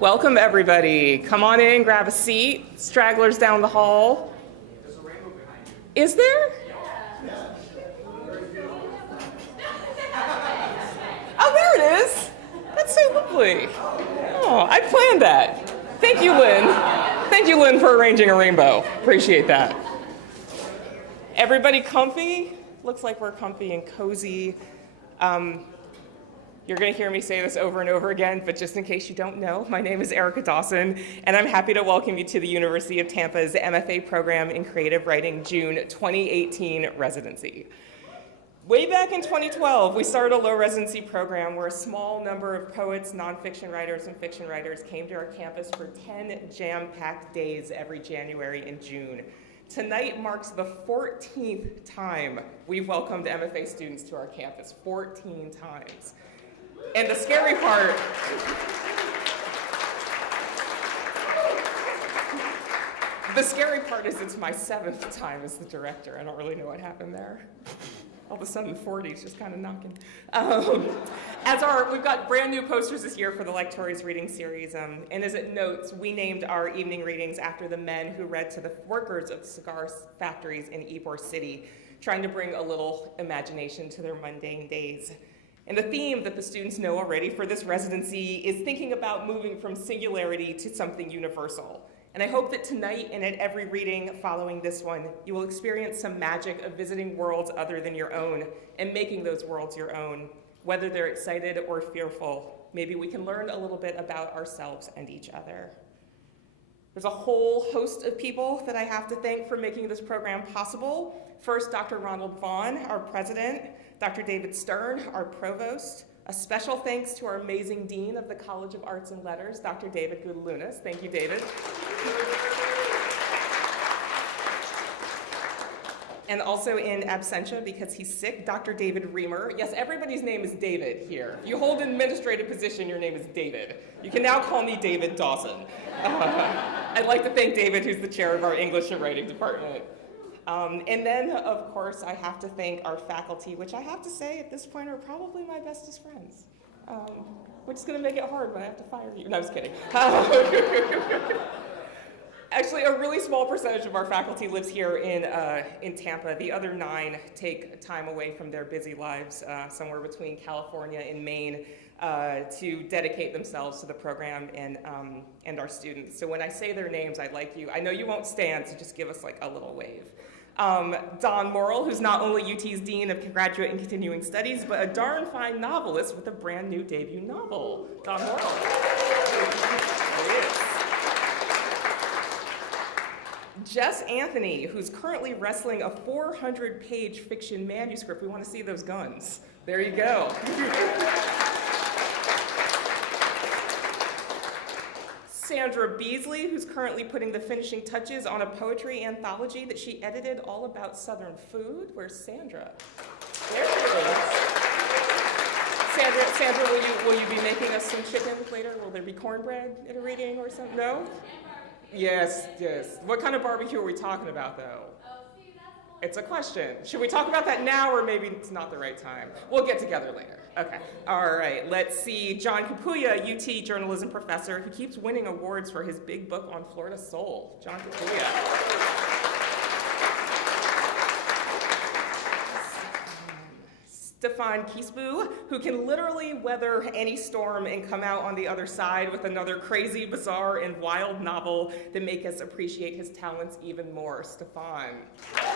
Welcome, everybody. Come on in, grab a seat. Stragglers down the hall. There's a rainbow behind you. Is there? Oh, there it is. That's so lovely. Oh, I planned that. Thank you, Lynn. Thank you, Lynn, for arranging a rainbow. Appreciate that. Everybody comfy? Looks like we're comfy and cozy. You're going to hear me say this over and over again, but just in case you don't know, my name is Erica Dawson, and I'm happy to welcome you to the University of Tampa's MFA program in Creative Writing June 2018 residency. Way back in 2012, we started a low residency program where a small number of poets, nonfiction writers, and fiction writers came to our campus for 10 jam-packed days every January and June. Tonight marks the 14th time we've welcomed MFA students to our campus, 14 times. And the scary part, is it's my 7th time as the director. I don't really know what happened there. All of a sudden, 40's just kind of knocking. We've got brand new posters this year for the Lectores reading series, and as it notes, we named our evening readings after the men who read to the workers of the cigar factories in Ybor City, trying to bring a little imagination to their mundane days. And the theme that the students know already for this residency is thinking about moving from singularity to something universal. And I hope that tonight and at every reading following this one, you will experience some magic of visiting worlds other than your own and making those worlds your own, whether they're excited or fearful. Maybe we can learn a little bit about ourselves and each other. There's a whole host of people that I have to thank for making this program possible. First, Dr. Ronald Vaughn, our president, Dr. David Stern, our provost. A special thanks to our amazing dean of the College of Arts and Letters, Dr. David Gudlunas. Thank you, David. And also in absentia, because he's sick, Dr. David Reamer. Yes, everybody's name is David here. If you hold an administrative position, your name is David. You can now call me David Dawson. I'd like to thank David, who's the chair of our English and Writing department. And then, of course, I have to thank our faculty, which I have to say at this point are probably my bestest friends. Which is going to make it hard when I have to fire you. No, I was kidding. Actually, a really small percentage of our faculty lives here in Tampa. The other 9 take time away from their busy lives, somewhere between California and Maine, to dedicate themselves to the program and our students. So when I say their names, I'd like you, I know you won't stand, so just give us like a little wave. Don Morrill, who's not only UT's Dean of Graduate and Continuing Studies, but a darn fine novelist with a brand new debut novel. Don Morrill. There he is. Jess Anthony, who's currently wrestling a 400-page fiction manuscript. We want to see those guns. There you go. Sandra Beasley, who's currently putting the finishing touches on a poetry anthology that she edited all about Southern food. Where's Sandra? There she is. Sandra, will you be making us some chicken later? Will there be cornbread in a reading or something? No? Yes. What kind of barbecue are we talking about, though? It's a question. Should we talk about that now, or maybe it's not the right time? We'll get together later. Okay. All right. Let's see. John Capuya, UT journalism professor, who keeps winning awards for his big book on Florida soul. John Capuya. Stefan Kisbu, who can literally weather any storm and come out on the other side with another crazy, bizarre, and wild novel that make us appreciate his talents even more. Stefan,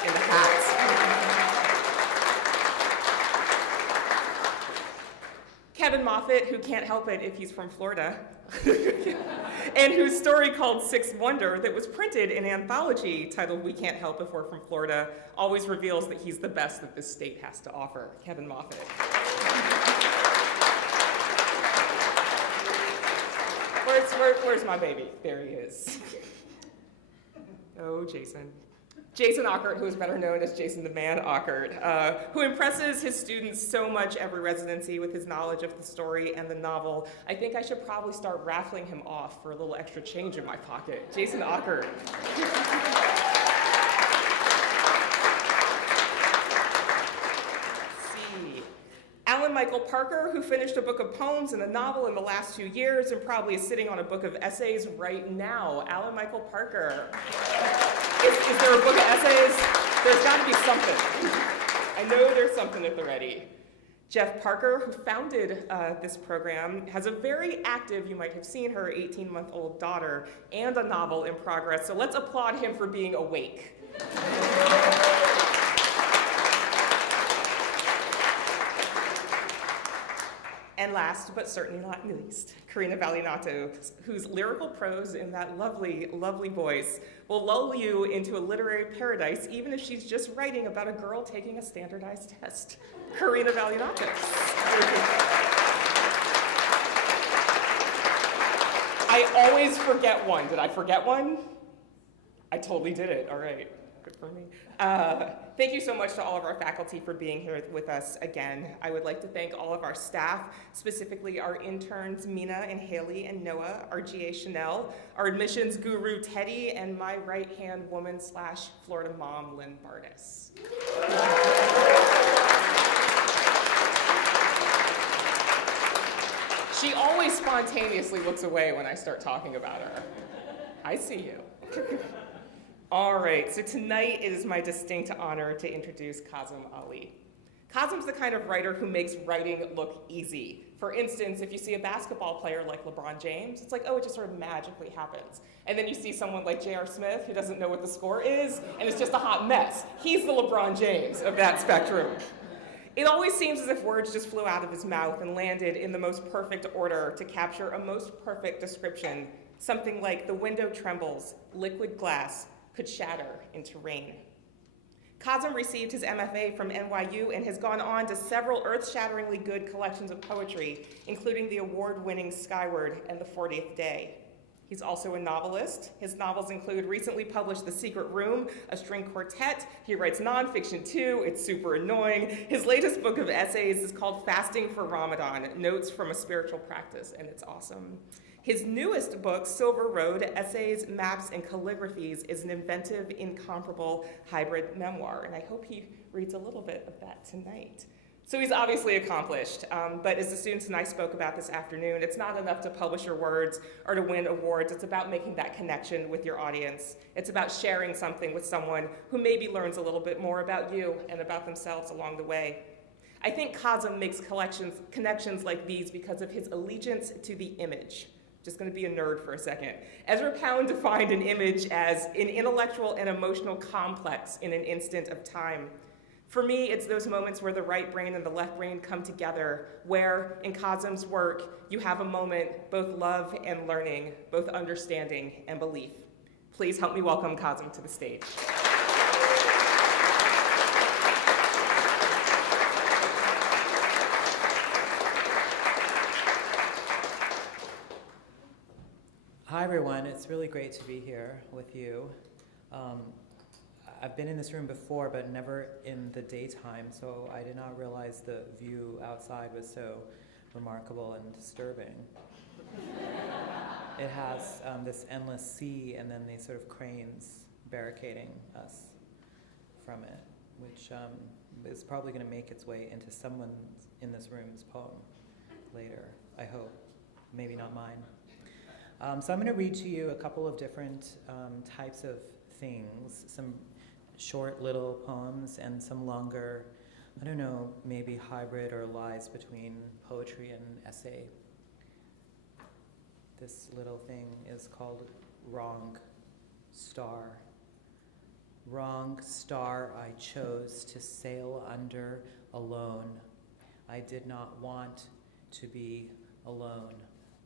in the hat. Kevin Moffat, who can't help it if he's from Florida, and whose story called Sixth Wonder that was printed in an anthology titled We Can't Help If We're From Florida always reveals that he's the best that this state has to offer. Kevin Moffat. Where's my baby? There he is. Oh, Jason. Jason Ockert, who is better known as Jason the Man Ockert, who impresses his students so much every residency with his knowledge of the story and the novel. I think I should probably start raffling him off for a little extra change in my pocket. Jason Ockert. Alan Michael Parker, who finished a book of poems and a novel in the last 2 years and probably is sitting on a book of essays right now. Alan Michael Parker. Is there a book of essays? There's got to be something. I know there's something at the ready. Jeff Parker, who founded this program, has a very active, you might have seen her, 18-month-old daughter, and a novel in progress. So let's applaud him for being awake. And last, but certainly not least, Corrina Vallenato, whose lyrical prose in that lovely, lovely voice will lull you into a literary paradise, even if she's just writing about a girl taking a standardized test. Corrina Vallenato. I always forget one. Did I forget one? I totally did it. All right. Good for me. Thank you so much to all of our faculty for being here with us again. I would like to thank all of our staff, specifically our interns, Mina and Haley and Noah, our GA Chanel, our admissions guru, Teddy, and my right-hand woman / Florida mom, Lynn Bardis. She always spontaneously looks away when I start talking about her. I see you. All right, so tonight it is my distinct honor to introduce Kazim Ali. Kazim's the kind of writer who makes writing look easy. For instance, if you see a basketball player like LeBron James, it's like, oh, it just sort of magically happens. And then you see someone like J.R. Smith who doesn't know what the score is, and it's just a hot mess. He's the LeBron James of that spectrum. It always seems as if words just flew out of his mouth and landed in the most perfect order to capture a most perfect description. Something like the window trembles, liquid glass could shatter into rain. Kazim received his MFA from NYU and has gone on to several earth-shatteringly good collections of poetry, including the award-winning Skyward and the 40th Day. He's also a novelist. His novels include recently published The Secret Room, a string quartet. He writes nonfiction too. It's super annoying. His latest book of essays is called Fasting for Ramadan, Notes from a Spiritual Practice, and it's awesome. His newest book, Silver Road, Essays, Maps, and Calligraphies, is an inventive, incomparable hybrid memoir, and I hope he reads a little bit of that tonight. So he's obviously accomplished, but as the students and I spoke about this afternoon, it's not enough to publish your words or to win awards. It's about making that connection with your audience. It's about sharing something with someone who maybe learns a little bit more about you and about themselves along the way. I think Kazim makes connections like these because of his allegiance to the image. Just going to be a nerd for a second. Ezra Pound defined an image as an intellectual and emotional complex in an instant of time. For me, it's those moments where the right brain and the left brain come together, where, in Kazim's work, you have a moment, both love and learning, both understanding and belief. Please help me welcome Kazim to the stage. Hi, everyone. It's really great to be here with you. I've been in this room before, but never in the daytime, so I did not realize the view outside was so remarkable and disturbing. It has this endless sea and then these sort of cranes barricading us from it, which is probably going to make its way into someone in this room's poem later, I hope. Maybe not mine. So I'm going to read to you a couple of different types of things, some short little poems and some longer, I don't know, maybe hybrid or lies between poetry and essay. This little thing is called Wrong Star. Wrong star I chose to sail under alone. I did not want to be alone,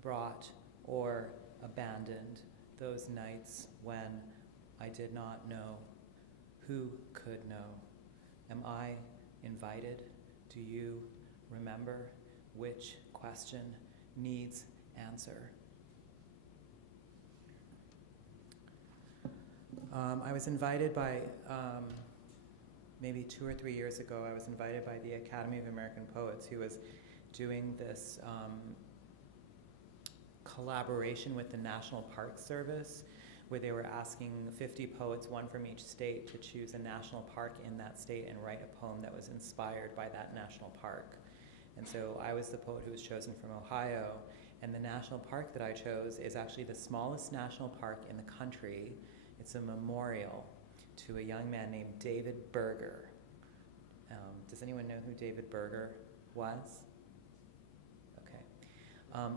brought or abandoned those nights when I did not know. Who could know? Am I invited? Do you remember? Which question needs answer? I was invited by, maybe 2 or 3 years ago, I was invited by the Academy of American Poets, who was doing this collaboration with the National Park Service, where they were asking 50 poets, one from each state, to choose a national park in that state and write a poem that was inspired by that national park. And so I was the poet who was chosen from Ohio, and the national park that I chose is actually the smallest national park in the country. It's a memorial to a young man named David Berger. Does anyone know who David Berger was? Okay.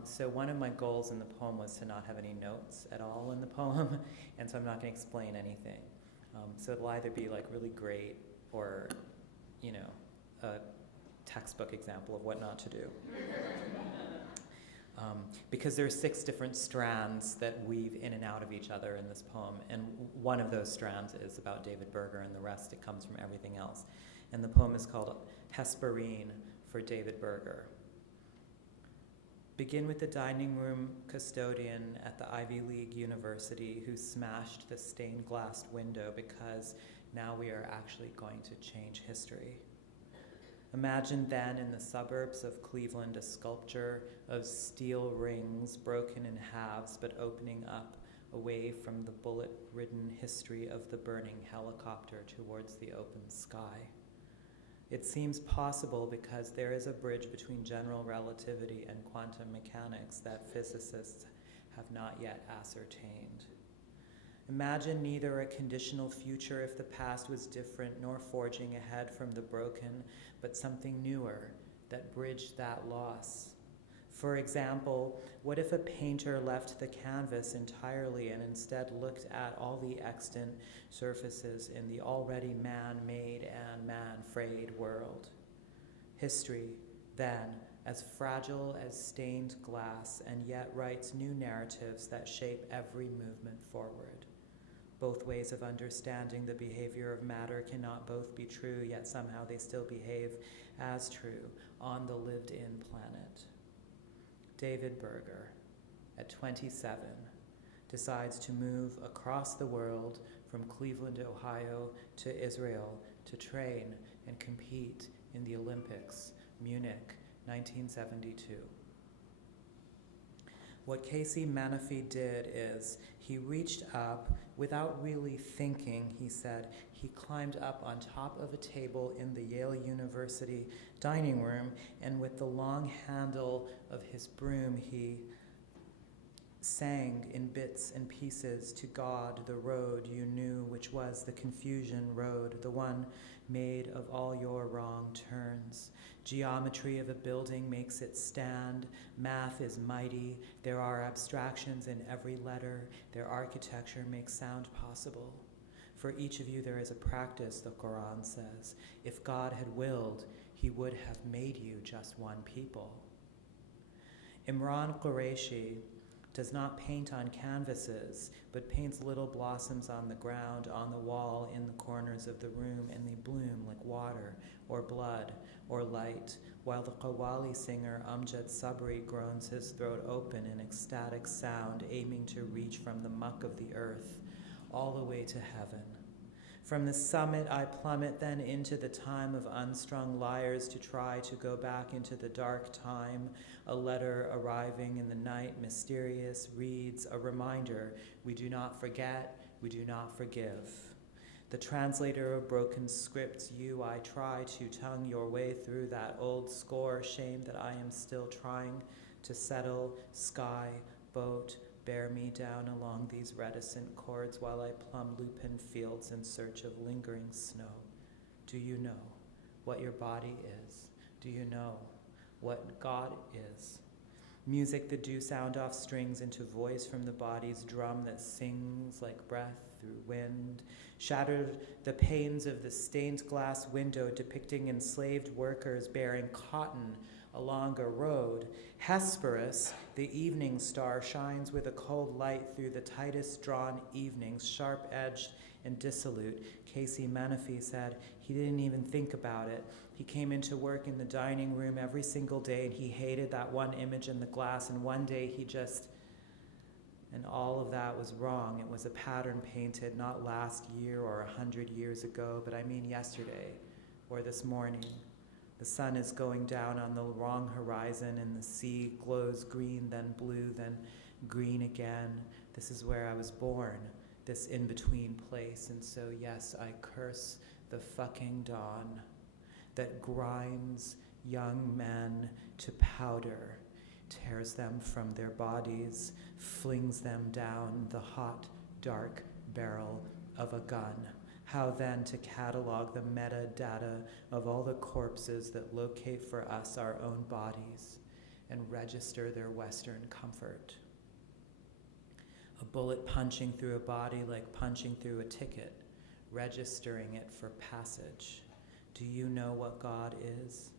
So one of my goals in the poem was to not have any notes at all in the poem, and so I'm not going to explain anything. So it'll either be like really great or, you know, a textbook example of what not to do. Because there are 6 different strands that weave in and out of each other in this poem, and one of those strands is about David Berger, and the rest, it comes from everything else. And the poem is called Hesperine for David Berger. Begin with the dining room custodian at the Ivy League University who smashed the stained glass window because now we are actually going to change history. Imagine then in the suburbs of Cleveland a sculpture of steel rings broken in halves but opening up away from the bullet-ridden history of the burning helicopter towards the open sky. It seems possible because there is a bridge between general relativity and quantum mechanics that physicists have not yet ascertained. Imagine neither a conditional future if the past was different, nor forging ahead from the broken, but something newer that bridged that loss. For example, what if a painter left the canvas entirely and instead looked at all the extant surfaces in the already man-made and man-frayed world? History, then, as fragile as stained glass, and yet writes new narratives that shape every movement forward. Both ways of understanding the behavior of matter cannot both be true, yet somehow they still behave as true on the lived-in planet. David Berger, at 27, decides to move across the world from Cleveland, Ohio to Israel to train and compete in the Olympics, Munich, 1972. What Kazim Ali did is he reached up without really thinking, he said. He climbed up on top of a table in the Yale University dining room, and with the long handle of his broom, he sang in bits and pieces to God the road you knew, which was the confusion road, the one made of all your wrong turns. Geometry of a building makes it stand. Math is mighty. There are abstractions in every letter. Their architecture makes sound possible. For each of you there is a practice, the Quran says. If God had willed, he would have made you just one people. Imran Qureshi does not paint on canvases, but paints little blossoms on the ground, on the wall, in the corners of the room, and they bloom like water, or blood, or light, while the Qawwali singer Amjad Sabri groans his throat open in ecstatic sound, aiming to reach from the muck of the earth all the way to heaven. From the summit I plummet then into the time of unstrung lyres to try to go back into the dark time. A letter arriving in the night, mysterious, reads a reminder, we do not forget, we do not forgive. The translator of broken scripts, you, I try to tongue your way through that old score, shame that I am still trying to settle, sky, boat, bear me down along these reticent chords while I plumb lupin fields in search of lingering snow. Do you know what your body is? Do you know what God is? Music that do sound off strings into voice from the body's drum that sings like breath through wind, shattered the panes of the stained glass window depicting enslaved workers bearing cotton along a road. Hesperus, the evening star, shines with a cold light through the tightest drawn evenings, sharp-edged and dissolute. Kazim Ali said he didn't even think about it. He came into work in the dining room every single day, and he hated that one image in the glass, and one day he just, and all of that was wrong. It was a pattern painted not last year or 100 years ago, but I mean yesterday or this morning. The sun is going down on the wrong horizon, and the sea glows green, then blue, then green again. This is where I was born, this in-between place, and so yes, I curse the fucking dawn that grinds young men to powder, tears them from their bodies, flings them down the hot, dark barrel of a gun. How then to catalog the metadata of all the corpses that locate for us our own bodies and register their Western comfort? A bullet punching through a body like punching through a ticket, registering it for passage. Do you know what God is?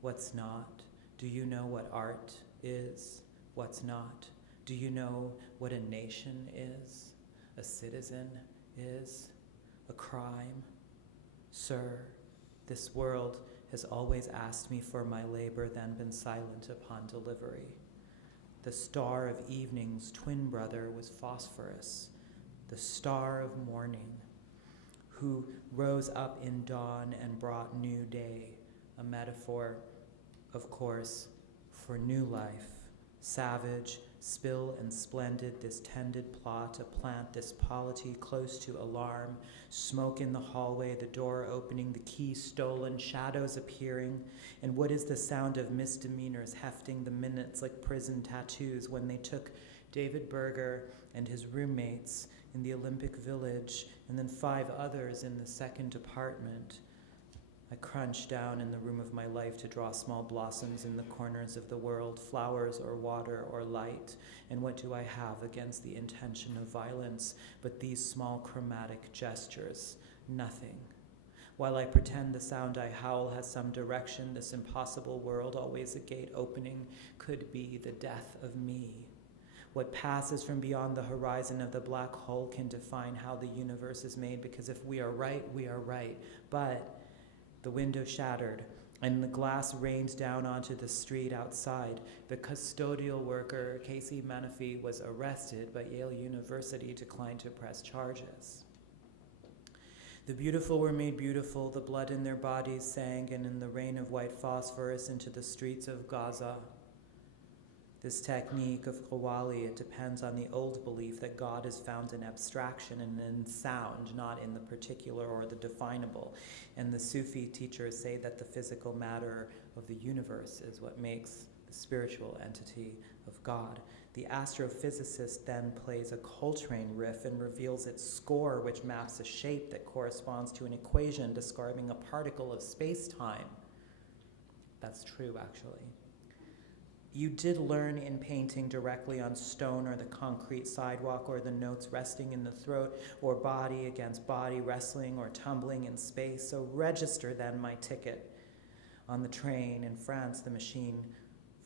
What's not? Do you know what art is? What's not? Do you know what a nation is? A citizen is? A crime? Sir, this world has always asked me for my labor, then been silent upon delivery. The star of evening's twin brother was Phosphorus, the star of morning, who rose up in dawn and brought new day, a metaphor, of course, for new life, savage, spill and splendid, this tended plot, a plant, this polity close to alarm, smoke in the hallway, the door opening, the key stolen, shadows appearing, and what is the sound of misdemeanors hefting the minutes like prison tattoos when they took David Berger and his roommates in the Olympic Village, and then 5 others in the second apartment. I crunch down in the room of my life to draw small blossoms in the corners of the world, flowers or water or light. And what do I have against the intention of violence but these small chromatic gestures? Nothing. While I pretend the sound I howl has some direction, this impossible world, always a gate opening, could be the death of me. What passes from beyond the horizon of the black hole can define how the universe is made, because if we are right, we are right. But the window shattered, and the glass rained down onto the street outside. The custodial worker, Casey Menifee, was arrested, but Yale University declined to press charges. The beautiful were made beautiful, the blood in their bodies sang, and in the rain of white phosphorus into the streets of Gaza. This technique of Qawwali, it depends on the old belief that God is found in abstraction and in sound, not in the particular or the definable. And the Sufi teachers say that the physical matter of the universe is what makes the spiritual entity of God. The astrophysicist then plays a Coltrane riff and reveals its score, which maps a shape that corresponds to an equation describing a particle of space-time. That's true, actually. You did learn in painting directly on stone or the concrete sidewalk, or the notes resting in the throat, or body against body wrestling or tumbling in space. So register then my ticket. On the train in France, the machine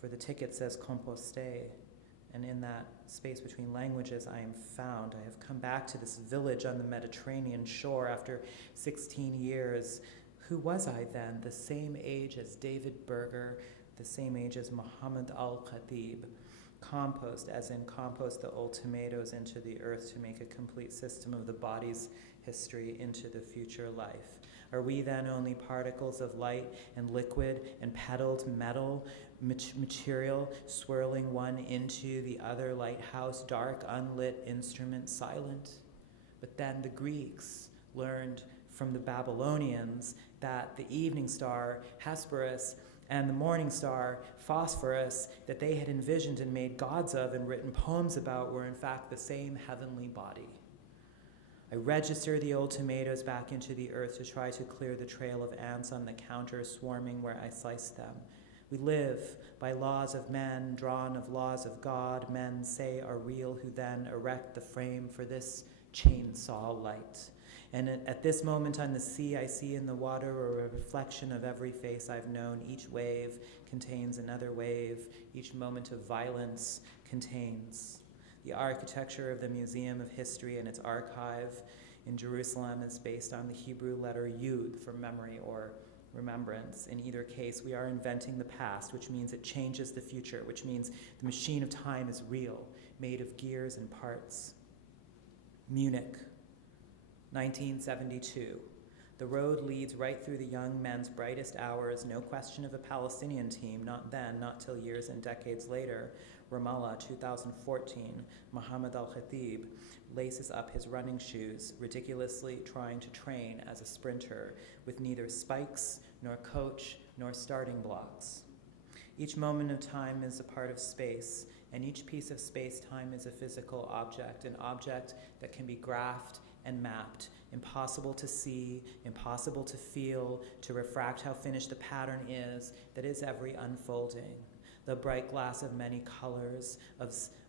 for the ticket says composté. And in that space between languages, I am found. I have come back to this village on the Mediterranean shore after 16 years. Who was I then? The same age as David Berger, the same age as Muhammad al-Khatib. Compost, as in compost the old tomatoes into the earth to make a complete system of the body's history into the future life. Are we then only particles of light and liquid and petaled metal material swirling one into the other lighthouse, dark, unlit instrument, silent? But then the Greeks learned from the Babylonians that the evening star, Hesperus, and the morning star, Phosphorus, that they had envisioned and made gods of and written poems about were in fact the same heavenly body. I register the old tomatoes back into the earth to try to clear the trail of ants on the counter swarming where I sliced them. We live by laws of men, drawn of laws of God, men say are real, who then erect the frame for this chainsaw light. And at this moment on the sea, I see in the water a reflection of every face I've known. Each wave contains another wave. Each moment of violence contains. The architecture of the Museum of History and its archive in Jerusalem is based on the Hebrew letter Yud for memory or remembrance. In either case, we are inventing the past, which means it changes the future, which means the machine of time is real, made of gears and parts. Munich, 1972. The road leads right through the young men's brightest hours, no question of a Palestinian team, not then, not till years and decades later. Ramallah, 2014, Muhammad al-Khatib laces up his running shoes, ridiculously trying to train as a sprinter, with neither spikes nor coach nor starting blocks. Each moment of time is a part of space, and each piece of space-time is a physical object, an object that can be graphed and mapped, impossible to see, impossible to feel, to refract how finished the pattern is that is every unfolding. The bright glass of many colors,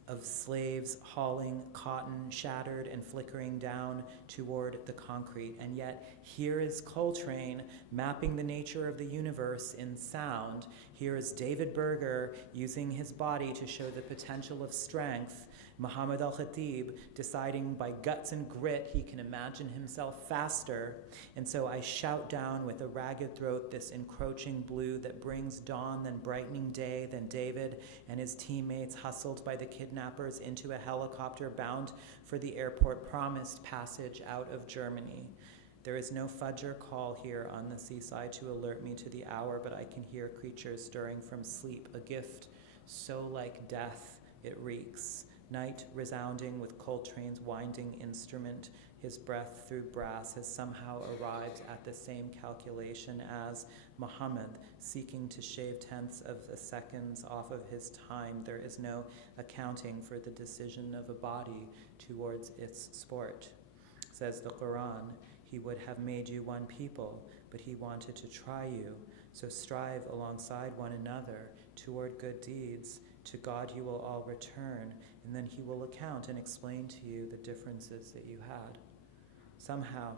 of slaves hauling cotton, shattered and flickering down toward the concrete. And yet, here is Coltrane mapping the nature of the universe in sound. Here is David Berger using his body to show the potential of strength. Muhammad al-Khatib deciding by guts and grit he can imagine himself faster. And so I shout down with a ragged throat this encroaching blue that brings dawn, then brightening day, then David and his teammates hustled by the kidnappers into a helicopter bound for the airport promised passage out of Germany. There is no Fajr call here on the seaside to alert me to the hour, but I can hear creatures stirring from sleep, a gift so like death it reeks. Night resounding with Coltrane's winding instrument, his breath through brass has somehow arrived at the same calculation as Muhammad, seeking to shave tenths of a seconds off of his time. There is no accounting for the decision of a body towards its sport. Says the Quran, he would have made you one people, but he wanted to try you. So strive alongside one another toward good deeds. To God you will all return, and then he will account and explain to you the differences that you had. Somehow,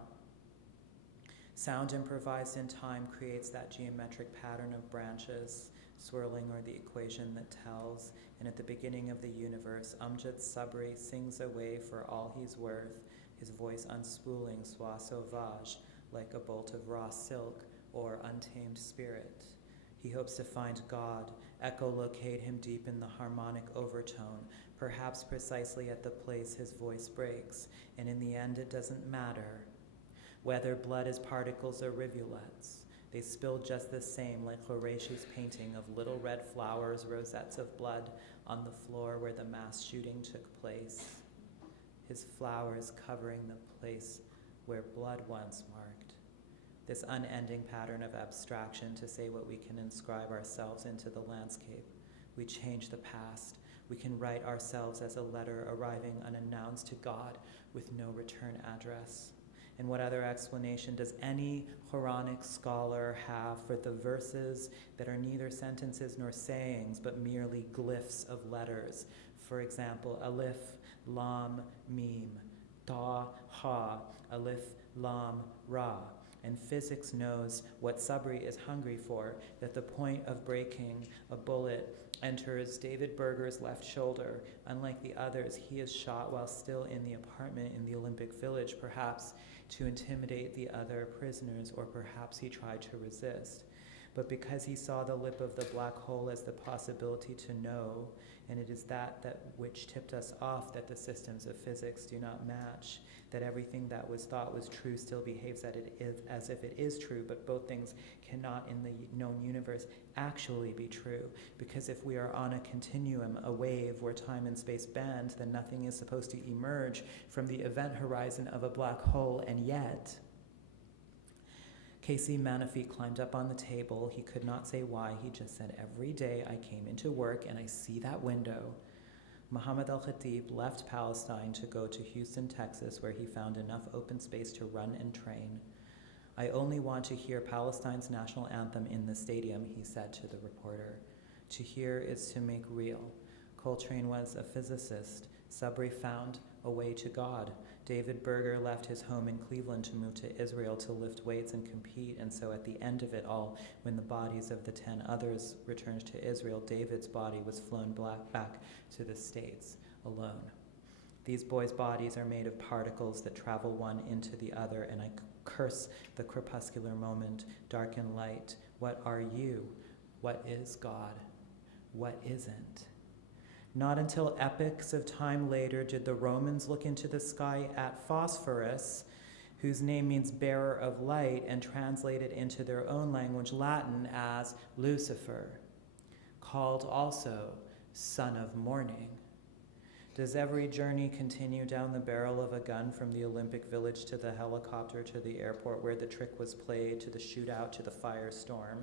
sound improvised in time creates that geometric pattern of branches, swirling or the equation that tells. And at the beginning of the universe, Amjad Sabri sings away for all he's worth, his voice unspooling soie sauvage, like a bolt of raw silk or untamed spirit. He hopes to find God, echolocate him deep in the harmonic overtone, perhaps precisely at the place his voice breaks, and in the end it doesn't matter whether blood is particles or rivulets. They spill just the same, like Qureshi's painting of little red flowers, rosettes of blood on the floor where the mass shooting took place. His flowers covering the place where blood once marked. This unending pattern of abstraction to say what we can inscribe ourselves into the landscape. We change the past. We can write ourselves as a letter arriving unannounced to God with no return address. And what other explanation does any Quranic scholar have for the verses that are neither sentences nor sayings, but merely glyphs of letters? For example, alif, lam, mim, ta, ha, alif, lam, ra. And physics knows what Sabri is hungry for, that the point of breaking a bullet enters David Berger's left shoulder. Unlike the others, he is shot while still in the apartment in the Olympic Village, perhaps to intimidate the other prisoners, or perhaps he tried to resist. But because he saw the lip of the black hole as the possibility to know, and it is that which tipped us off that the systems of physics do not match, that everything that was thought was true still behaves as if it is true, but both things cannot in the known universe actually be true, because if we are on a continuum, a wave where time and space bend, then nothing is supposed to emerge from the event horizon of a black hole, and yet Casey Manafee climbed up on the table. He could not say why. He just said, every day I came into work and I see that window. Muhammad al-Khatib left Palestine to go to Houston, Texas, where he found enough open space to run and train. I only want to hear Palestine's national anthem in the stadium, he said to the reporter. To hear is to make real. Coltrane was a physicist. Sabri found a way to God. David Berger left his home in Cleveland to move to Israel to lift weights and compete, and so at the end of it all, when the bodies of the 10 others returned to Israel, David's body was flown back to the States alone. These boys' bodies are made of particles that travel one into the other, and I curse the crepuscular moment, dark and light. What are you? What is God? What isn't? Not until epochs of time later did the Romans look into the sky at Phosphorus, whose name means bearer of light, and translate it into their own language, Latin, as Lucifer, called also son of morning. Does every journey continue down the barrel of a gun from the Olympic Village to the helicopter to the airport where the trick was played, to the shootout, to the firestorm?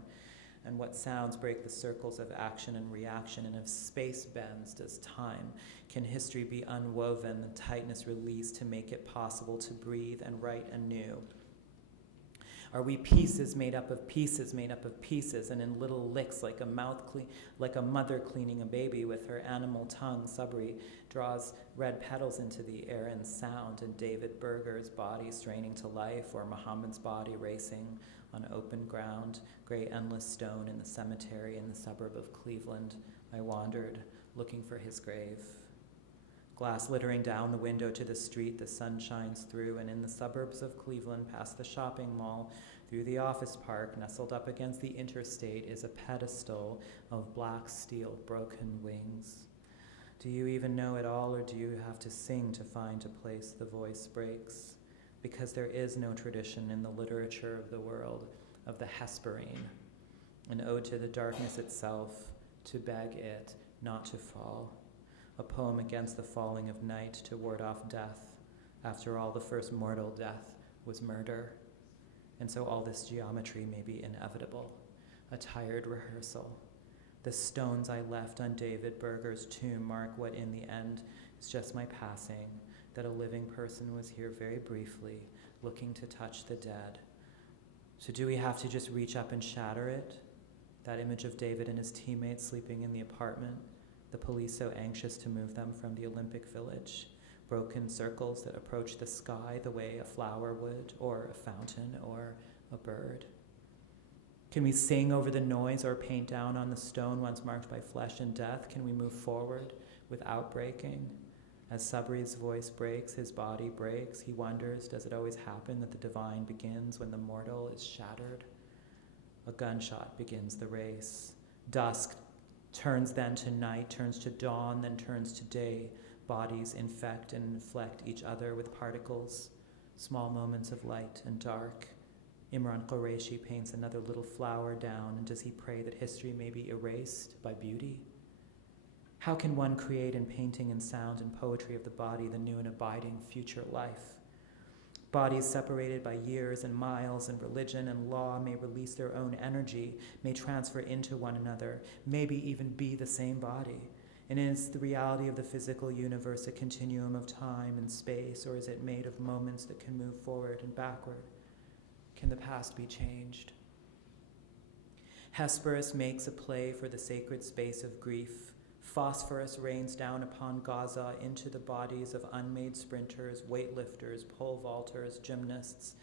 And what sounds break the circles of action and reaction? And if space bends, does time? Can history be unwoven, the tightness released to make it possible to breathe and write anew? Are we pieces made up of pieces made up of pieces, and in little licks like a mother cleaning a baby with her animal tongue? Sabri draws red petals into the air in sound, and David Berger's body straining to life, or Muhammad's body racing on open ground, gray endless stone in the cemetery in the suburb of Cleveland. I wandered, looking for his grave. Glass littering down the window to the street, the sun shines through, and in the suburbs of Cleveland, past the shopping mall, through the office park, nestled up against the interstate, is a pedestal of black steel broken wings. Do you even know it all, or do you have to sing to find a place the voice breaks? Because there is no tradition in the literature of the world of the Hesperine, an ode to the darkness itself, to beg it not to fall, a poem against the falling of night to ward off death. After all, the first mortal death was murder, and so all this geometry may be inevitable, a tired rehearsal. The stones I left on David Berger's tomb mark what in the end is just my passing, that a living person was here very briefly, looking to touch the dead. So do we have to just reach up and shatter it? That image of David and his teammates sleeping in the apartment, the police so anxious to move them from the Olympic Village, broken circles that approach the sky the way a flower would, or a fountain, or a bird. Can we sing over the noise or paint down on the stone once marked by flesh and death? Can we move forward without breaking? As Sabri's voice breaks, his body breaks. He wonders, does it always happen that the divine begins when the mortal is shattered? A gunshot begins the race. Dusk turns then to night, turns to dawn, then turns to day. Bodies infect and inflect each other with particles, small moments of light and dark. Imran Qureshi paints another little flower down, and does he pray that history may be erased by beauty? How can one create in painting and sound and poetry of the body the new and abiding future life? Bodies separated by years and miles, and religion and law may release their own energy, may transfer into one another, maybe even be the same body. And is the reality of the physical universe a continuum of time and space, or is it made of moments that can move forward and backward? Can the past be changed? Hesperus makes a play for the sacred space of grief. Phosphorus rains down upon Gaza into the bodies of unmade sprinters, weightlifters, pole vaulters, gymnasts.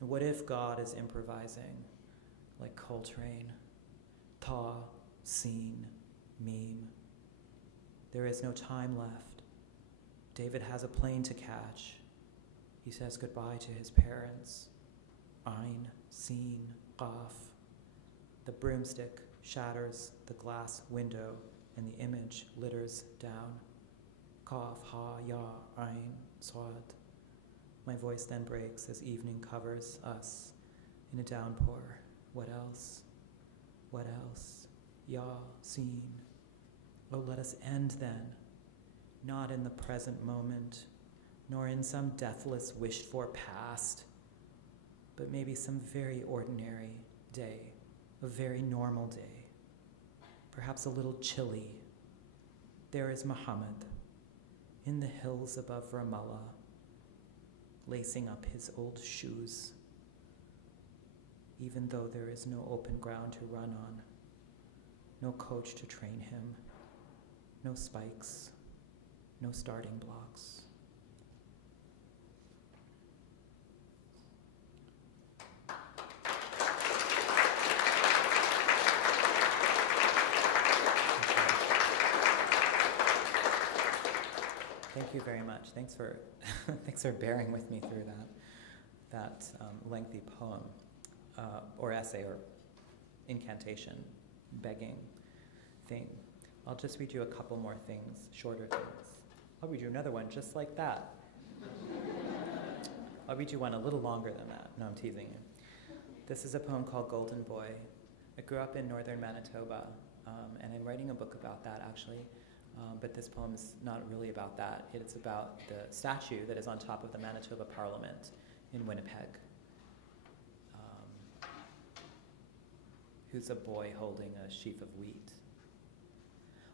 And what if God is improvising, like Coltrane? Ta, scene, meme. There is no time left. David has a plane to catch. He says goodbye to his parents. Ein, scene, qaf. The broomstick shatters the glass window, and the image litters down. Qaf, ha, ya, ein, swad. My voice then breaks as evening covers us in a downpour. What else? What else? Ya, scene. Oh, let us end then, not in the present moment, nor in some deathless, wished-for past, but maybe some very ordinary day, a very normal day, perhaps a little chilly. There is Muhammad in the hills above Ramallah, lacing up his old shoes, even though there is no open ground to run on, no coach to train him, no spikes, no starting blocks. Thank you very much. Thanks for bearing with me through that lengthy poem, or essay, or incantation, begging thing. I'll just read you a couple more things, shorter things. I'll read you another one just like that. I'll read you one a little longer than that. No, I'm teasing you. This is a poem called Golden Boy. I grew up in northern Manitoba, and I'm writing a book about that, actually. But this poem is not really about that. It's about the statue that is on top of the Manitoba Parliament in Winnipeg. who's a boy holding a sheaf of wheat.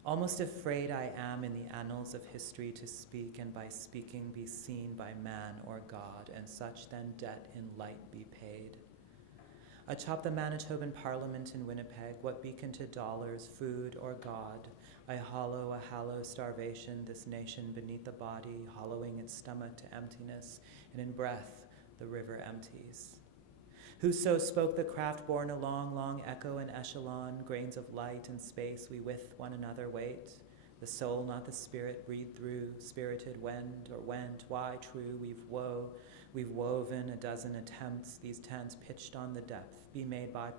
Almost afraid I am in the annals of history to speak, and by speaking be seen by man or God, and such then debt in light be paid. Atop the Manitoban Parliament in Winnipeg, what beacon to dollars, food, or God? I hollow a hallow starvation, this nation beneath the body, hollowing its stomach to emptiness, and in breath the river empties. Whoso spoke the craft borne a long, long echo and echelon, grains of light and space we with one another wait. The soul, not the spirit, breathed through, spirited wend or went, why true, we've woven a dozen attempts, these tents pitched on the depth, be made by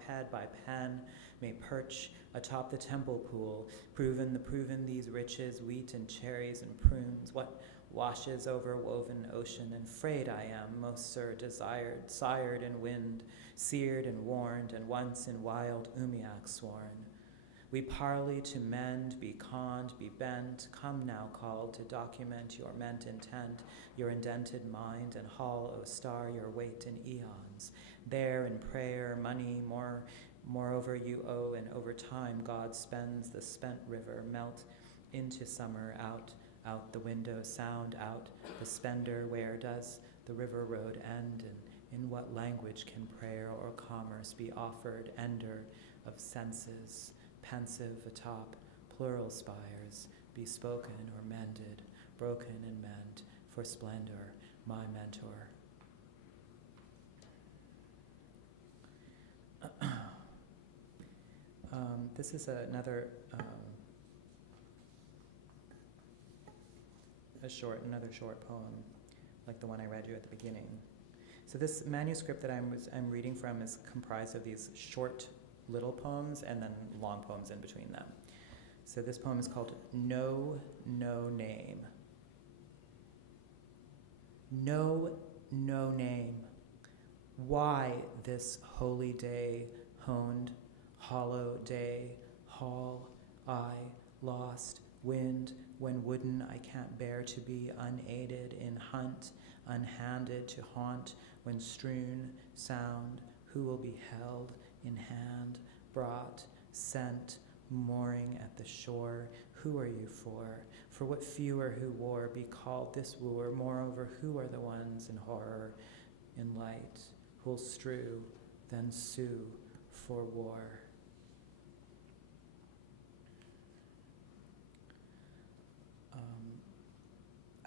pen, may perch atop the temple pool, proven these riches, wheat and cherries and prunes, what washes over woven ocean, and frayed I am, most sir, desired, sired in wind, seared and warned, and once in wild Umiak sworn. We parley to mend, be conned, be bent, come now called to document your meant intent, your indented mind, and haul, O star, your weight in eons. There in prayer, money, moreover you owe, and over time God spends the spent river, melt into summer, out the window, sound out the spender, where does the river road end, and in what language can prayer or commerce be offered, ender of senses, pensive atop plural spires, be spoken or mended, broken and meant, for splendor, my mentor. This is another short poem, like the one I read you at the beginning. So this manuscript that I'm reading from is comprised of these short little poems and then long poems in between them. So this poem is called No Name. No name. Why this holy day, honed, hollow day, hall, I, lost, wind, when wooden I can't bear to be unaided in hunt, unhanded to haunt, when strewn, sound, who will be held in hand, brought, sent, mooring at the shore, who are you for? For what fewer who wore be called this wooer, moreover, who are the ones in horror, in light, who'll strew, then sue for war?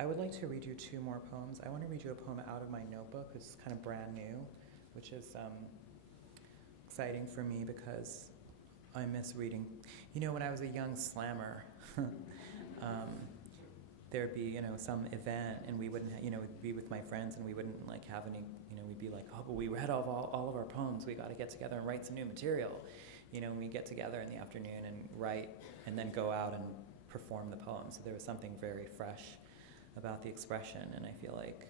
I would like to read you two more poems. I want to read you a poem out of my notebook. It's kind of brand new, which is exciting for me because I miss reading. You know, when I was a young slammer, there'd be, some event and we wouldn't, be with my friends and we wouldn't have any, we'd be like, oh, but we read all of our poems. We got to get together and write some new material. We get together in the afternoon and write and then go out and perform the poem. So there was something very fresh about the expression, and I feel like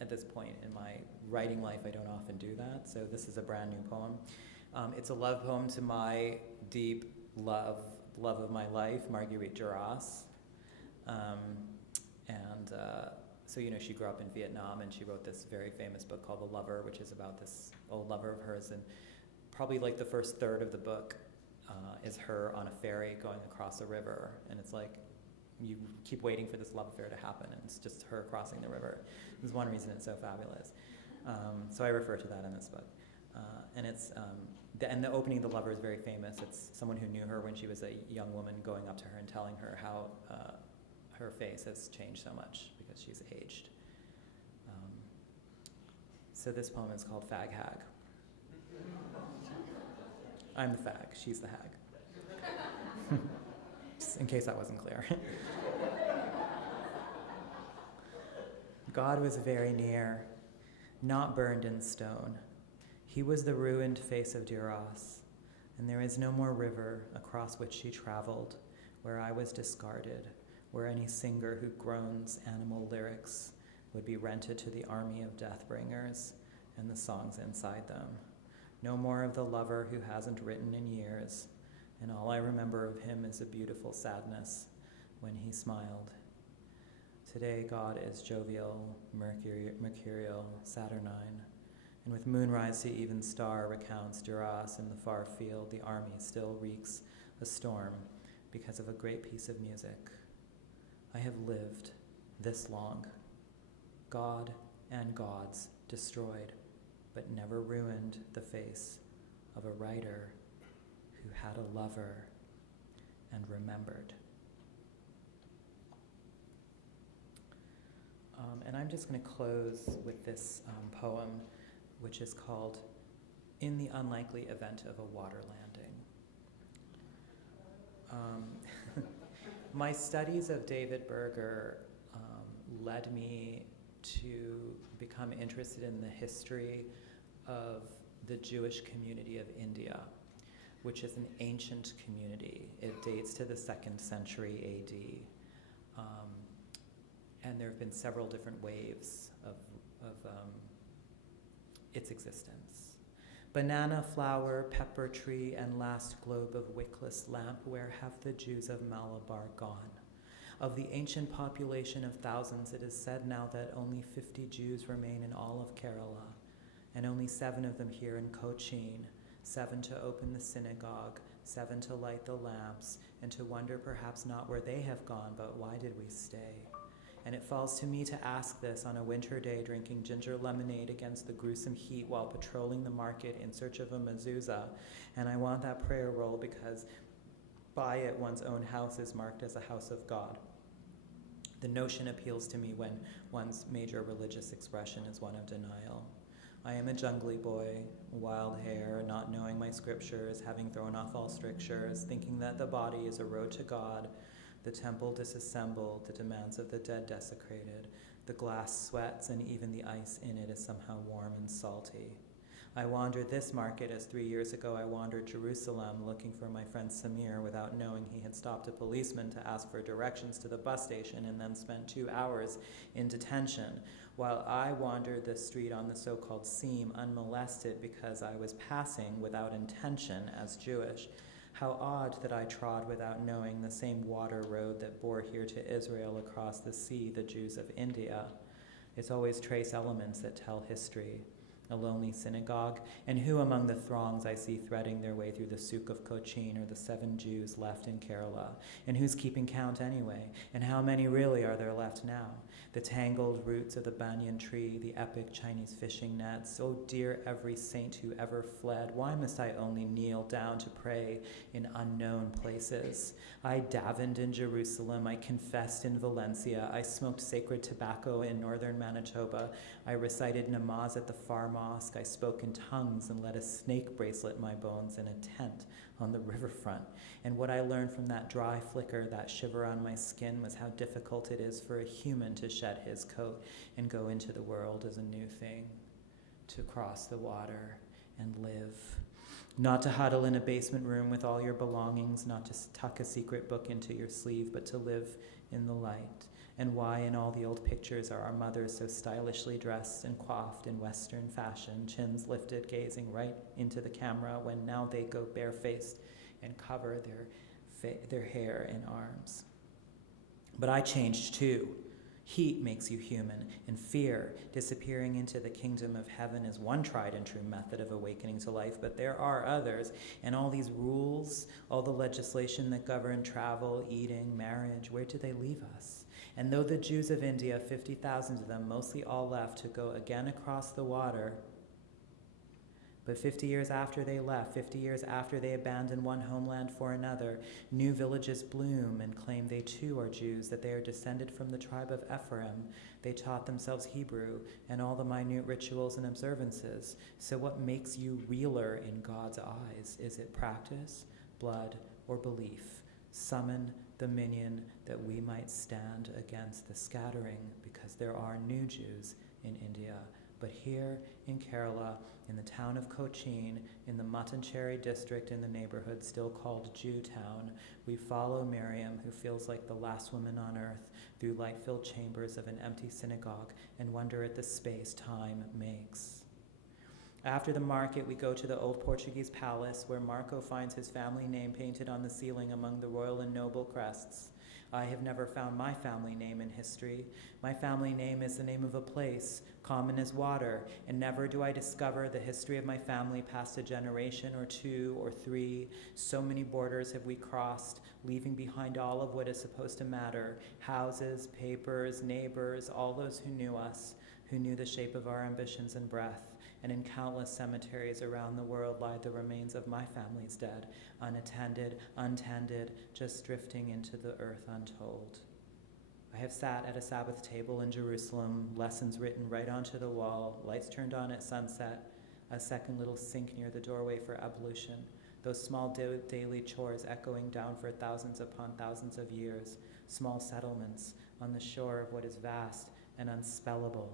at this point in my writing life I don't often do that, so this is a brand new poem. It's a love poem to my deep love of my life, Marguerite Duras. So she grew up in Vietnam and she wrote this very famous book called The Lover, which is about this old lover of hers, and probably like the first third of the book is her on a ferry going across a river, and it's like you keep waiting for this love affair to happen, and it's just her crossing the river. There's one reason it's so fabulous. So I refer to that in this book. And it's and the opening of The Lover is very famous. It's someone who knew her when she was a young woman going up to her and telling her how her face has changed so much because she's aged. So this poem is called Fag Hag. I'm the fag, she's the hag. Just in case that wasn't clear. God was very near, not burned in stone. He was the ruined face of Duras, and there is no more river across which she traveled, where I was discarded, where any singer who groans animal lyrics would be rented to the army of death-bringers and the songs inside them. No more of the lover who hasn't written in years, and all I remember of him is a beautiful sadness when he smiled. Today God is jovial, mercurial, saturnine, And with moonrise to even star recounts Duras in the far field, the army still wreaks a storm because of a great piece of music. I have lived this long, God and gods destroyed, but never ruined the face of a writer who had a lover and remembered. And I'm just going to close with this poem, which is called In the Unlikely Event of a Water Landing. My studies of David Berger led me to become interested in the history of the Jewish community of India, which is an ancient community. It dates to the 2nd century AD. And there have been several different waves of its existence. Banana flower, pepper tree, and last globe of wickless lamp, where have the Jews of Malabar gone? Of the ancient population of thousands, it is said now that only 50 Jews remain in all of Kerala, and only 7 of them here in Cochin, 7 to open the synagogue, 7 to light the lamps, and to wonder perhaps not where they have gone, but why did we stay? And it falls to me to ask this on a winter day, drinking ginger lemonade against the gruesome heat while patrolling the market in search of a mezuzah. And I want that prayer roll because by it, one's own house is marked as a house of God. The notion appeals to me when one's major religious expression is one of denial. I am a jungly boy, wild hair, not knowing my scriptures, having thrown off all strictures, thinking that the body is a road to God, the temple disassembled, the demands of the dead desecrated, the glass sweats, and even the ice in it is somehow warm and salty. I wandered this market as 3 years ago I wandered Jerusalem looking for my friend Samir without knowing he had stopped a policeman to ask for directions to the bus station and then spent 2 hours in detention, while I wandered the street on the so-called seam unmolested because I was passing without intention as Jewish. How odd that I trod without knowing the same water road that bore here to Israel across the sea, the Jews of India. It's always trace elements that tell history. A lonely synagogue, and who among the throngs I see threading their way through the souk of Cochin are the 7 Jews left in Kerala? And who's keeping count anyway? And how many really are there left now? The tangled roots of the banyan tree, the epic Chinese fishing nets. Oh dear every saint who ever fled, why must I only kneel down to pray in unknown places? I davened in Jerusalem, I confessed in Valencia, I smoked sacred tobacco in northern Manitoba, I recited namaz at the Far Mosque, I spoke in tongues and let a snake bracelet my bones in a tent on the riverfront. And what I learned from that dry flicker, that shiver on my skin, was how difficult it is for a human to shed his coat and go into the world as a new thing, to cross the water and live. Not to huddle in a basement room with all your belongings, not to tuck a secret book into your sleeve, but to live in the light. And why in all the old pictures are our mothers so stylishly dressed and coiffed in Western fashion, chins lifted, gazing right into the camera, when now they go barefaced and cover their hair and arms? But I changed too. Heat makes you human, and fear, disappearing into the kingdom of heaven, is one tried and true method of awakening to life, but there are others, and all these rules, all the legislation that govern travel, eating, marriage, where do they leave us? And though the Jews of India, 50,000 of them, mostly all left to go again across the water, but 50 years after they left, 50 years after they abandoned one homeland for another, new villages bloom and claim they too are Jews, that they are descended from the tribe of Ephraim. They taught themselves Hebrew and all the minute rituals and observances. So what makes you realer in God's eyes? Is it practice, blood, or belief? Summon the minion that we might stand against the scattering, because there are new Jews in India. But here in Kerala, in the town of Cochin, in the Mattancherry district in the neighborhood still called Jewtown, we follow Miriam, who feels like the last woman on earth, through light-filled chambers of an empty synagogue and wonder at the space time makes. After the market, we go to the old Portuguese palace where Marco finds his family name painted on the ceiling among the royal and noble crests. I have never found my family name in history. My family name is the name of a place, common as water, and never do I discover the history of my family past a generation or two or three. So many borders have we crossed, leaving behind all of what is supposed to matter, houses, papers, neighbors, all those who knew us, who knew the shape of our ambitions and breath. And in countless cemeteries around the world lie the remains of my family's dead, unattended, untended, just drifting into the earth untold. I have sat at a Sabbath table in Jerusalem, lessons written right onto the wall, lights turned on at sunset, a second little sink near the doorway for ablution, those small daily chores echoing down for thousands upon thousands of years, small settlements on the shore of what is vast and unspellable.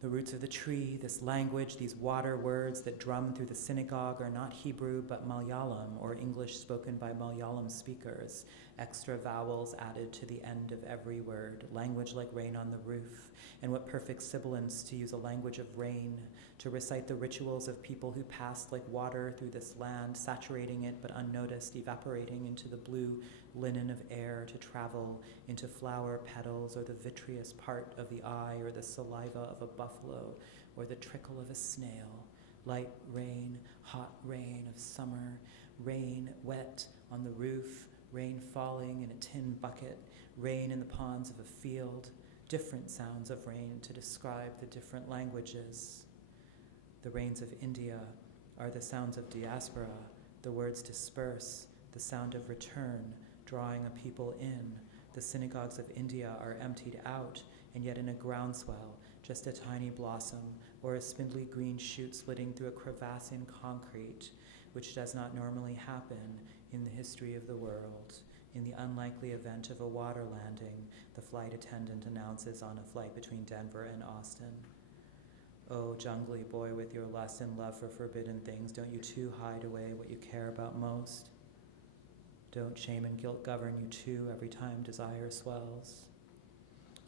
The roots of the tree, this language, these water words that drum through the synagogue are not Hebrew but Malayalam, or English spoken by Malayalam speakers, extra vowels added to the end of every word, language like rain on the roof, and what perfect sibilance to use a language of rain, to recite the rituals of people who passed like water through this land, saturating it but unnoticed, evaporating into the blue linen of air, to travel into flower petals or the vitreous part of the eye or the saliva of a buffalo or the trickle of a snail. Light rain, hot rain of summer, rain wet on the roof, rain falling in a tin bucket, rain in the ponds of a field, different sounds of rain to describe the different languages. The rains of India are the sounds of diaspora, the words disperse, the sound of return, drawing a people in. The synagogues of India are emptied out, and yet in a groundswell, just a tiny blossom or a spindly green shoot splitting through a crevasse in concrete, which does not normally happen in the history of the world. In the unlikely event of a water landing, the flight attendant announces on a flight between Denver and Austin. Oh, jungly boy with your lust and love for forbidden things, don't you too hide away what you care about most? Don't shame and guilt govern you too every time desire swells.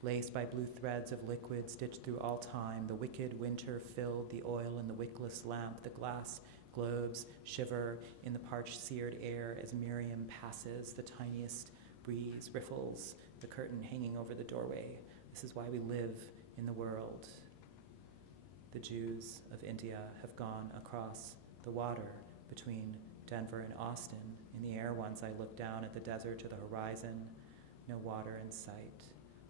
Laced by blue threads of liquid stitched through all time, the wicked winter filled the oil in the wickless lamp, the glass globes shiver in the parched seared air as Miriam passes, the tiniest breeze riffles the curtain hanging over the doorway. This is why we live in the world. The Jews of India have gone across the water between Denver and Austin. In the air once I looked down at the desert to the horizon, no water in sight.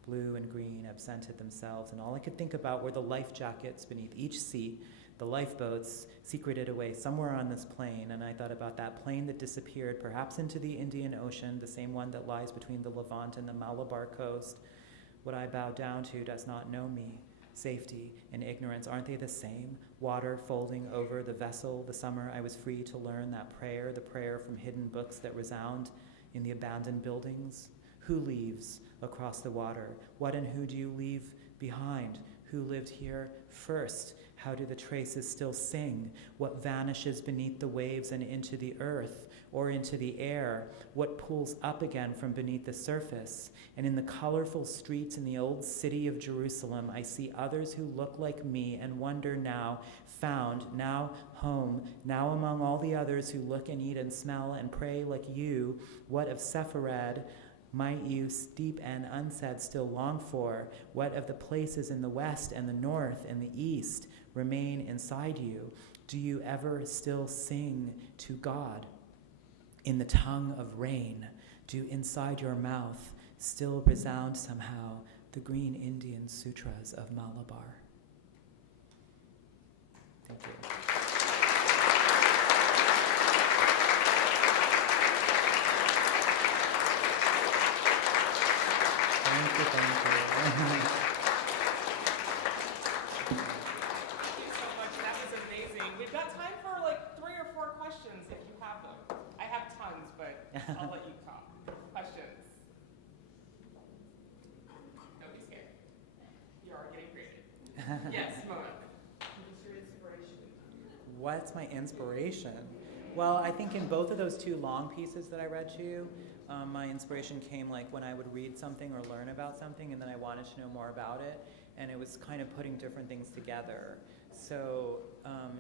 Blue and green absented themselves, and all I could think about were the life jackets beneath each seat, the lifeboats secreted away somewhere on this plain, and I thought about that plane that disappeared, perhaps into the Indian Ocean, the same one that lies between the Levant and the Malabar coast. What I bow down to does not know me. Safety and ignorance, aren't they the same? Water folding over the vessel. The summer I was free to learn that prayer, the prayer from hidden books that resound in the abandoned buildings. Who leaves across the water? What and who do you leave behind? Who lived here first? How do the traces still sing? What vanishes beneath the waves and into the earth or into the air? What pulls up again from beneath the surface? And in the colorful streets in the old city of Jerusalem, I see others who look like me and wonder now, found, now home, now among all the others who look and eat and smell and pray like you, what of Sepharad might you, steep and unsaid, still long for? What of the places in the west and the north and the east remain inside you? Do you ever still sing to God in the tongue of rain? Do inside your mouth still resound somehow the green Indian sutras of Malabar? Thank you. Thank you. Thank you so much. That was amazing. We've got time for like 3 or 4 questions if you have them. I have tons, but I'll let you talk. Questions? Don't be scared. You are getting creative. Yes, Mona. What's your inspiration? What's my inspiration? Well, I think in both of those 2 long pieces that I read to you, my inspiration came like when I would read something or learn about something and then I wanted to know more about it, and it was kind of putting different things together. So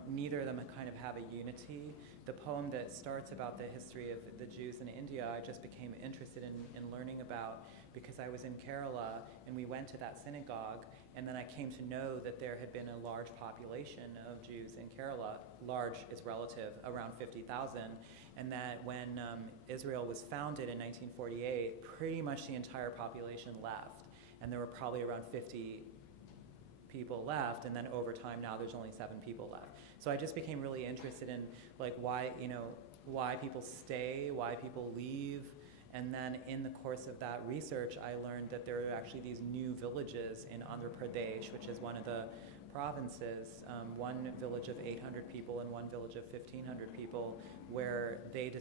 neither of them kind of have a unity. The poem that starts about the history of the Jews in India, I just became interested in learning about because I was in Kerala and we went to that synagogue, and then I came to know that there had been a large population of Jews in Kerala. Large is relative, around 50,000. And that when Israel was founded in 1948, pretty much the entire population left. And there were probably around 50 people left, and then over time now there's only 7 people left. So I just became really interested in like why people stay, why people leave. And then in the course of that research, I learned that there are actually these new villages in Andhra Pradesh, which is one of the provinces, one village of 800 people and one village of 1,500 people, where the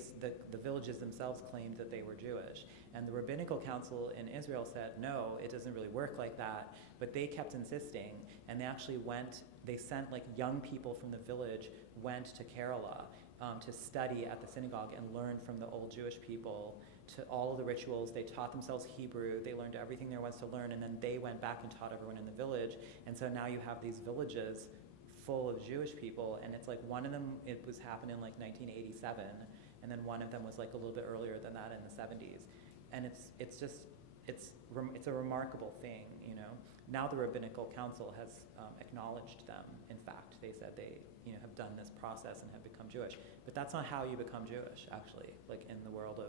villages themselves claimed that they were Jewish. And the Rabbinical Council in Israel said, no, it doesn't really work like that. But they kept insisting, and they sent like young people from the village went to Kerala to study at the synagogue and learn from the old Jewish people to all of the rituals. They taught themselves Hebrew. They learned everything there was to learn, and then they went back and taught everyone in the village. And so now you have these villages full of Jewish people, and it's like one of them, it was happening in like 1987, and then one of them was like a little bit earlier than that in the 70s. And it's a remarkable thing, you know. Now the Rabbinical Council has acknowledged them. In fact, they said they have done this process and have become Jewish. But that's not how you become Jewish, actually, like in the world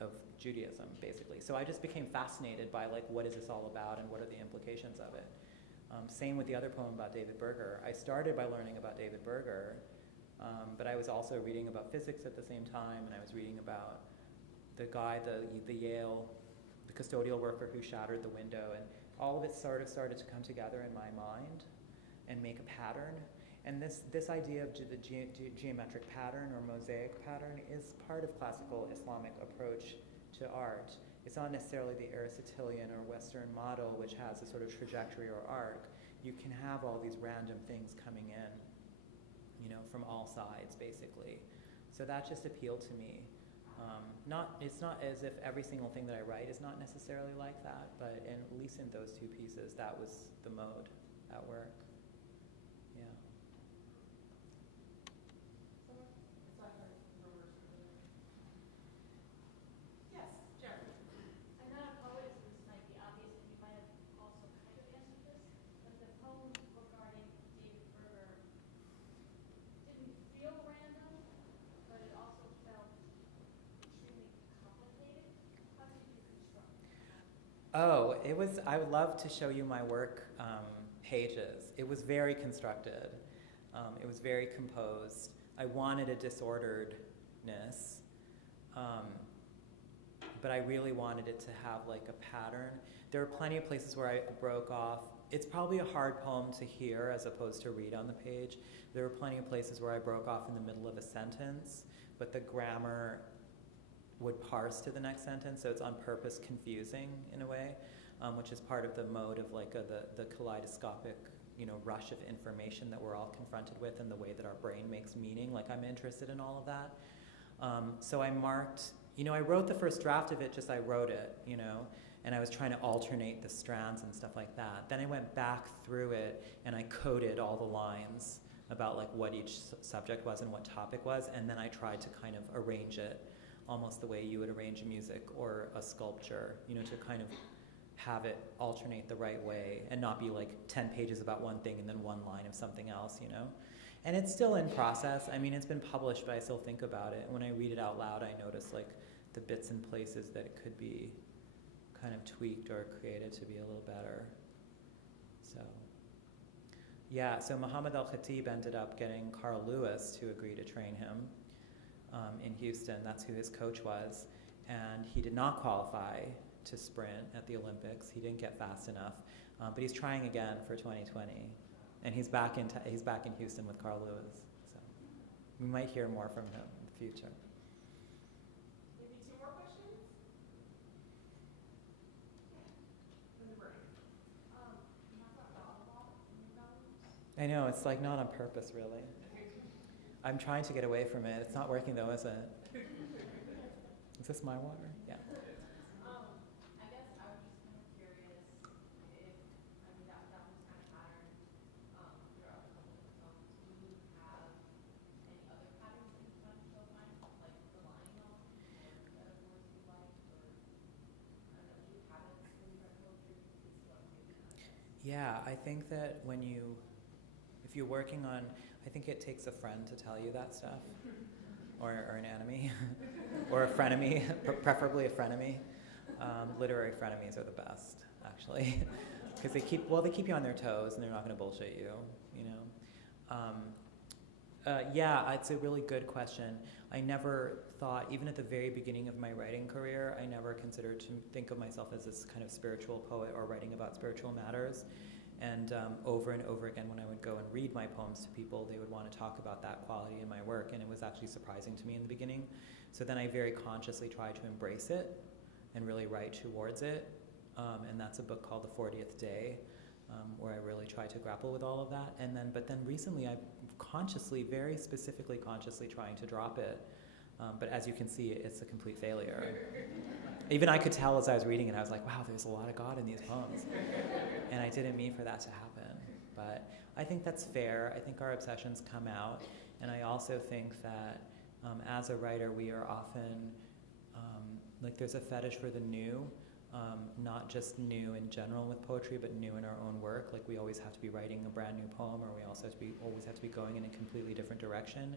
of Judaism, basically. So I just became fascinated by like, what is this all about and what are the implications of it? Same with the other poem about David Berger. I started by learning about David Berger, but I was also reading about physics at the same time, and I was reading about the guy, the Yale, the custodial worker who shattered the window, and all of it sort of started to come together in my mind and make a pattern. And this idea of the geometric pattern or mosaic pattern is part of classical Islamic approach to art. It's not necessarily the Aristotelian or Western model, which has a sort of trajectory or arc. You can have all these random things coming in, from all sides, basically. So that just appealed to me. It's not as if every single thing that I write is not necessarily like that, but at least in those two pieces, that was the mode at work. Yeah. Yes, Jeremy. I'm not a poet, so this might be obvious, and you might have also kind of answered this, but the poem regarding David Berger didn't feel random, but it also felt extremely complicated. How did you construct that? Oh, I would love to show you my work pages. It was very constructed. It was very composed. I wanted a disorderedness, but I really wanted it to have like a pattern. There were plenty of places where I broke off. It's probably a hard poem to hear as opposed to read on the page. There were plenty of places where I broke off in the middle of a sentence, but the grammar would parse to the next sentence, so it's on purpose confusing in a way, which is part of the mode of like the kaleidoscopic, rush of information that we're all confronted with and the way that our brain makes meaning. Like I'm interested in all of that. So I marked, I wrote the first draft of it, I wrote it, and I was trying to alternate the strands and stuff like that. Then I went back through it and I coded all the lines about like what each subject was and what topic was, and then I tried to kind of arrange it almost the way you would arrange music or a sculpture, to kind of have it alternate the right way and not be like 10 pages about one thing and then one line of something else, And it's still in process. I mean, it's been published, but I still think about it. When I read it out loud, I notice like the bits and places that it could be kind of tweaked or created to be a little better. So, yeah, so Muhammad Al-Khatib ended up getting Carl Lewis to agree to train him in Houston. That's who his coach was. And he did not qualify to sprint at the Olympics. He didn't get fast enough. But he's trying again for 2020. And he's back in Houston with Carl Lewis. So we might hear more from him in the future. Maybe 2 more questions? In the break. Not talk about a lot in your values. I know, it's like not on purpose, really. I'm trying to get away from it. It's not working though, is it? Is this my water? Yeah. I guess I was just kind of curious if, that was kind of pattern. Yeah, I think that if you're working on, I think it takes a friend to tell you that stuff, or an enemy, or a frenemy, preferably a frenemy. Literary frenemies are the best, actually, because they keep you on their toes, and they're not going to bullshit you, you know. Yeah, it's a really good question. I never thought, even at the very beginning of my writing career, I never considered to think of myself as this kind of spiritual poet or writing about spiritual matters. And over and over again, when I would go and read my poems to people, they would want to talk about that quality in my work, and it was actually surprising to me in the beginning. So then I very consciously tried to embrace it and really write towards it. And that's a book called The 40th Day, where I really try to grapple with all of that. But then recently, I'm very specifically consciously trying to drop it. But as you can see, it's a complete failure. Even I could tell as I was reading it, I was like, wow, there's a lot of God in these poems. And I didn't mean for that to happen. But I think that's fair. I think our obsessions come out. And I also think that as a writer, we are often, there's a fetish for the new. Not just new in general with poetry, but new in our own work. Like we always have to be writing a brand new poem, or we also always have to be going in a completely different direction.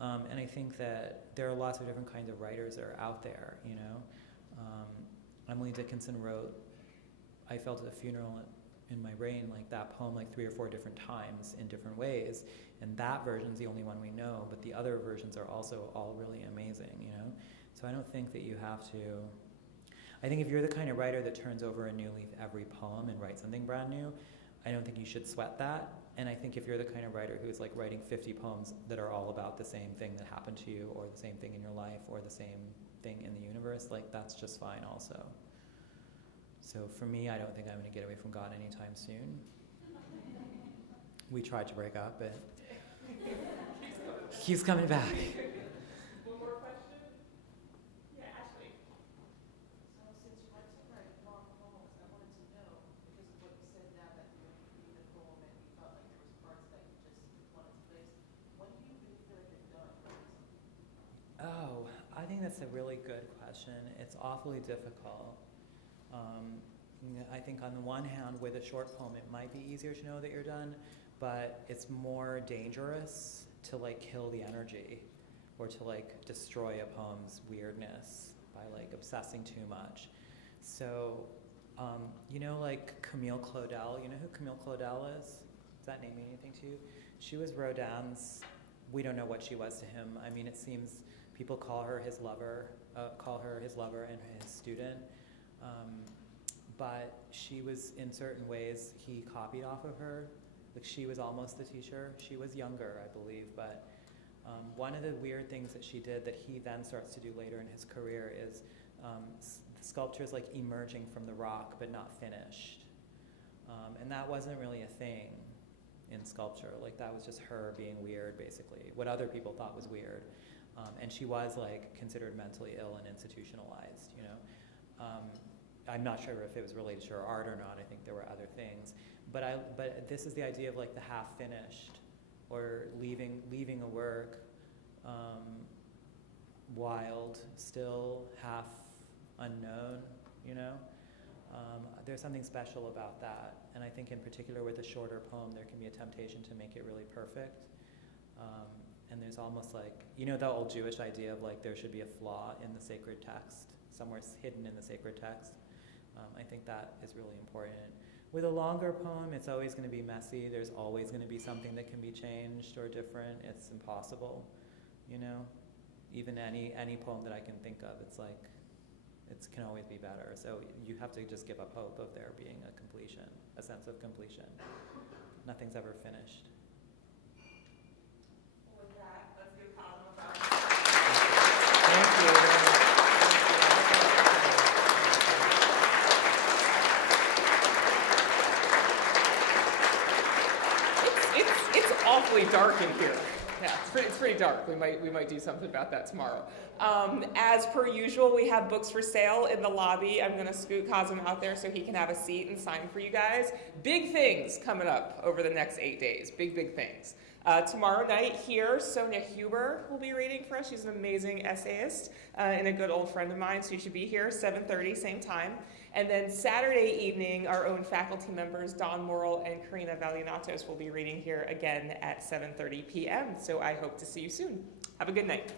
And I think that there are lots of different kinds of writers that are out there, you know. Emily Dickinson wrote, I felt at a funeral in my brain, like that poem like 3 or 4 different times in different ways. And that version's the only one we know, but the other versions are also all really amazing, you know. So I don't think that you have to, I think if you're the kind of writer that turns over a new leaf every poem and writes something brand new, I don't think you should sweat that. And I think if you're the kind of writer who's like writing 50 poems that are all about the same thing that happened to you, or the same thing in your life, or the same thing in the universe, like that's just fine also. So for me, I don't think I'm going to get away from God anytime soon. We tried to break up, but he's coming back. One more question? Yeah, Ashley. So since you like to write long poems, I wanted to know, because of what you said now that you were reading the poem and you felt like there was parts that you just wanted to place, when do you really feel like you're done writing something? Oh, I think that's a really good question. It's awfully difficult. I think on the one hand, with a short poem, it might be easier to know that you're done, but it's more dangerous to like kill the energy or to like destroy a poem's weirdness by like obsessing too much. So, you know, like Camille Claudel, you know who Camille Claudel is? Does that name mean anything to you? She was Rodin's, we don't know what she was to him. I mean, it seems people call her his lover and his student. But she was, in certain ways, he copied off of her. Like she was almost the teacher. She was younger, I believe, but one of the weird things that she did that he then starts to do later in his career is sculptures like emerging from the rock but not finished. And that wasn't really a thing in sculpture. Like that was just her being weird, basically, what other people thought was weird. And she was like considered mentally ill and institutionalized, you know. I'm not sure if it was related to her art or not. I think there were other things. But this is the idea of like the half finished, or leaving a work wild, still half unknown, you know? There's something special about that. And I think in particular with a shorter poem, there can be a temptation to make it really perfect. And there's almost like, you know, the old Jewish idea of like there should be a flaw in the sacred text, somewhere hidden in the sacred text. I think that is really important. With a longer poem, it's always going to be messy. There's always going to be something that can be changed or different. It's impossible, you know? Even any poem that I can think of, it's like, it can always be better. So you have to just give up hope of there being a completion, a sense of completion. Nothing's ever finished. With that, let's give Kazim a round. Thank you. It's awfully dark in here. Yeah, it's pretty dark. We might do something about that tomorrow. As per usual, we have books for sale in the lobby. I'm going to scoot Kazim out there so he can have a seat and sign for you guys. Big things coming up over the next 8 days. Big things. Tomorrow night here, Sonia Huber will be reading for us. She's an amazing essayist and a good old friend of mine, so you should be here 7:30, same time. And then Saturday evening, our own faculty members, Don Morrill and Corrina Vallenato, will be reading here again at 7:30 p.m. So I hope to see you soon. Have a good night.